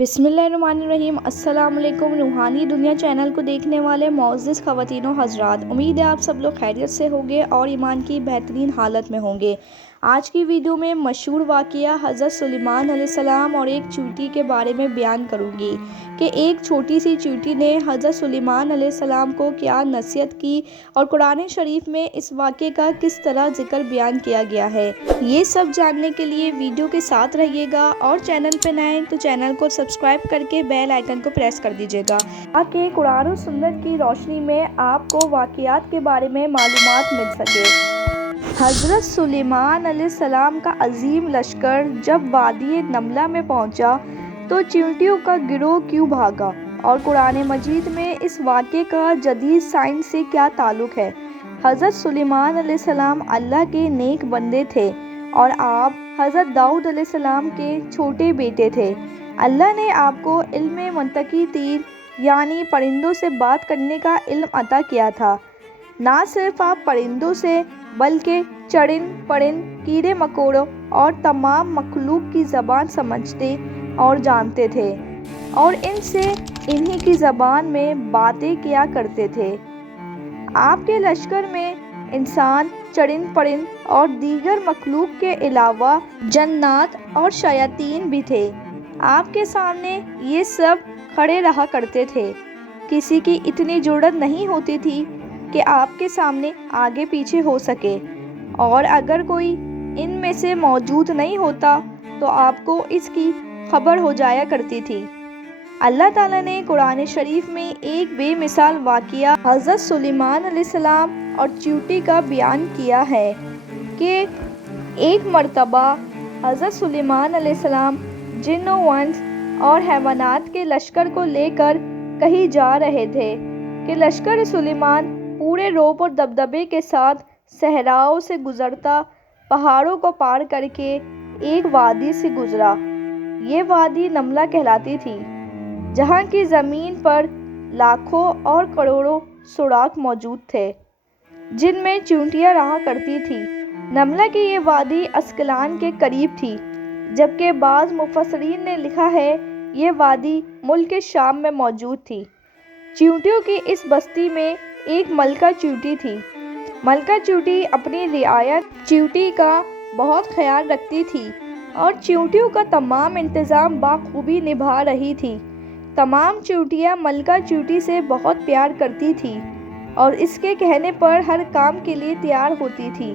बिस्मिल्लाहिर्रहमानिर्रहीम। अस्सलाम वालेकुम। रूहानी दुनिया चैनल को देखने वाले मोअज़्ज़िज़ ख़वातीनो हज़रात, उम्मीद है आप सब लोग खैरियत से होंगे और ईमान की बेहतरीन हालत में होंगे। आज की वीडियो में मशहूर वाक़या हज़रत सुलेमान अलैहिस्सलाम और एक चींटी के बारे में बयान करूँगी कि एक छोटी सी चींटी ने हज़रत सुलेमान अलैहिस्सलाम को क्या नसीहत की और कुरान शरीफ में इस वाक़े का किस तरह ज़िक्र बयान किया गया है। ये सब जानने के लिए वीडियो के साथ रहिएगा और चैनल पर नए हैं तो चैनल को सब्सक्राइब करके बेल आइकन को प्रेस कर दीजिएगा ताकि कुरान और सुन्नत की रोशनी में आपको वाक़यात के बारे में मालूमात मिल सके। हज़रत सुलेमान अलैहिस्सलाम का अजीम लश्कर जब वादी नमला में पहुंचा तो चींटियों का गिरोह क्यों भागा और कुरान मजीद में इस वाक़े का जदीद साइंस से क्या ताल्लुक़ है। हज़रत सुलेमान अलैहिस्सलाम अल्लाह के नेक बंदे थे और आप हज़रत दाऊद अलैहिस्सलाम के छोटे बेटे थे। अल्लाह ने आपको इल्म मंतकी तीर यानी परिंदों से बात करने का इल्म अता किया था। ना सिर्फ आप परिंदों से बल्कि चरिंद परिंद कीड़े मकोड़ों और तमाम मखलूक की ज़बान समझते और जानते थे और इनसे इन्हीं की ज़बान में बातें किया करते थे। आपके लश्कर में इंसान, चरिंद परिंद और दीगर मखलूक के अलावा जन्नात और शयातीन भी थे। आपके सामने ये सब खड़े रहा करते थे। किसी की इतनी जुर्रत नहीं होती थी कि आपके सामने आगे पीछे हो सके और अगर कोई इनमें से मौजूद नहीं होता तो आपको इसकी खबर हो जाया करती थी। अल्लाह ताला ने कुरान शरीफ में एक बेमिसाल वाक़या हज़रत सुलेमान अलैहिस्सलाम और चींटी का बयान किया है कि एक मर्तबा हज़रत सुलेमान अलैहिस्सलाम जिन्नों वंस और हैवानात के लश्कर को लेकर कहीं जा रहे थे कि लश्कर सुलेमान पूरे रौब और दबदबे के साथ सहराओं से गुजरता पहाड़ों को पार करके एक वादी से गुजरा। ये वादी नमला कहलाती थी, जहाँ की ज़मीन पर लाखों और करोड़ों सुराख मौजूद थे जिनमें चींटियाँ रहा करती थी। नमला की ये वादी अस्कलान के करीब थी, जबकि बाज़ मुफस्सिरीन ने लिखा है ये वादी मुल्क शाम में मौजूद थी। चींटियों की इस बस्ती में एक मलका चींटी थी। मलका चींटी अपनी रियायत चींटी का बहुत ख्याल रखती थी और चींटियों का तमाम इंतज़ाम बाखूबी निभा रही थी। तमाम चींटियाँ मलका चींटी से बहुत प्यार करती थी और इसके कहने पर हर काम के लिए तैयार होती थी।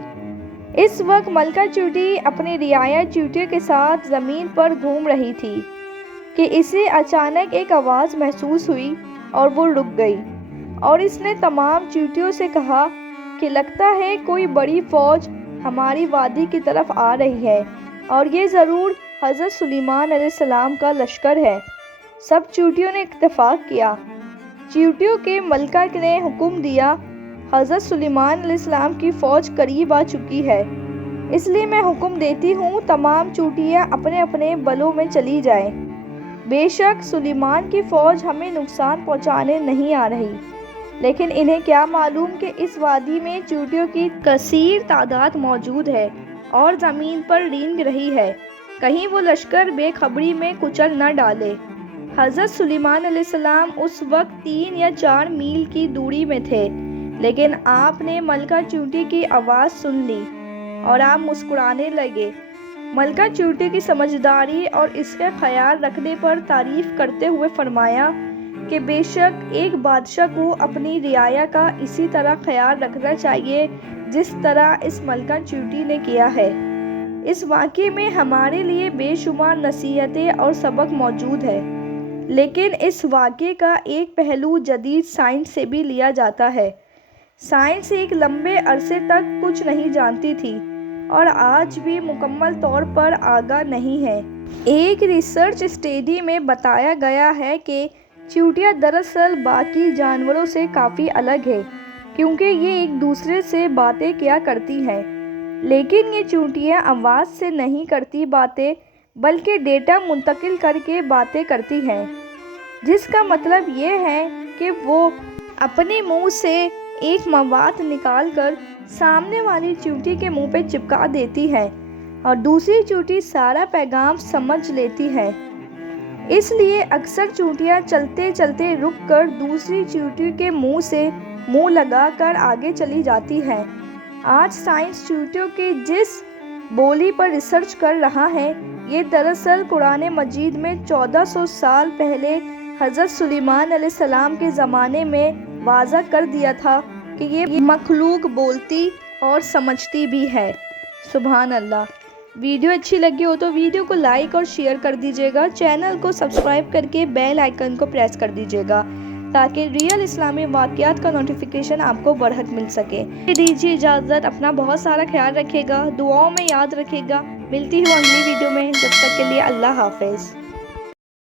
इस वक्त मलका चींटी अपनी रियायत चींटियों के साथ ज़मीन पर घूम रही थी कि इसे अचानक एक आवाज़ महसूस हुई और वो रुक गई और इसने तमाम चींटियों से कहा कि लगता है कोई बड़ी फ़ौज हमारी वादी की तरफ आ रही है और ये ज़रूर हज़रत सुलेमान अलैहिस्सलाम का लश्कर है। सब चींटियों ने इत्तेफाक किया। चींटियों के मलका ने हुक्म दिया, हज़रत सुलेमान अलैहिस्सलाम की फ़ौज करीब आ चुकी है, इसलिए मैं हुक्म देती हूँ तमाम चींटियाँ अपने अपने बलों में चली जाएं। बेशक सुलेमान की फ़ौज हमें नुकसान पहुँचाने नहीं आ रही, लेकिन इन्हें क्या मालूम कि इस वादी में चींटियों की कसीर तादाद मौजूद है और ज़मीन पर रेंग रही है, कहीं वो लश्कर बेखबरी में कुचल न डाले। हज़रत सुलेमान अलैहिस्सलाम उस वक्त 3 या 4 मील की दूरी में थे, लेकिन आपने मलका चींटी की आवाज़ सुन ली और आप मुस्कुराने लगे। मलका चींटी की समझदारी और इसका ख्याल रखने पर तारीफ़ करते हुए फरमाया कि बेशक एक बादशाह को अपनी रियाया का इसी तरह ख्याल रखना चाहिए जिस तरह इस मलका चींटी ने किया है। इस वाक़े में हमारे लिए बेशुमार नसीहतें और सबक मौजूद है, लेकिन इस वाक़े का एक पहलू जदीद साइंस से भी लिया जाता है। साइंस एक लंबे अरसे तक कुछ नहीं जानती थी और आज भी मुकम्मल तौर पर आगाह नहीं है। एक रिसर्च स्टडी में बताया गया है कि चींटियाँ दरअसल बाकी जानवरों से काफ़ी अलग है क्योंकि ये एक दूसरे से बातें किया करती हैं, लेकिन ये चींटियाँ आवाज़ से नहीं करती बातें बल्कि डेटा मुंतकिल करके बातें करती हैं, जिसका मतलब ये है कि वो अपने मुंह से एक मवाद निकालकर सामने वाली चींटी के मुंह पे चिपका देती है और दूसरी चींटी सारा पैगाम समझ लेती है। اس لیے اکثر چیونٹیاں چلتے چلتے رک کر دوسری چیونٹی کے منہ سے منہ لگا کر آگے چلی جاتی ہیں۔ آج سائنس چیونٹیوں کی جس بولی پر ریسرچ کر رہا ہے، یہ دراصل قرآن مجید میں 1400 سال پہلے حضرت سلیمان علیہ السلام کے زمانے میں واضح کر دیا تھا کہ یہ مخلوق بولتی اور سمجھتی بھی ہے۔ سبحان اللہ۔ ویڈیو اچھی لگی ہو تو ویڈیو کو لائک اور شیئر کر دیجیے گا، چینل کو سبسکرائب کر کے بیل آئیکن کو پریس کر دیجیے گا تاکہ ریئل اسلامی واقعات کا نوٹیفیکیشن آپ کو برحق مل سکے۔ دیجیے اجازت، اپنا بہت سارا خیال رکھے گا، دعاؤں میں یاد رکھے گا۔ ملتی ہوں اگلی ویڈیو میں، جب تک کے لیے اللہ حافظ۔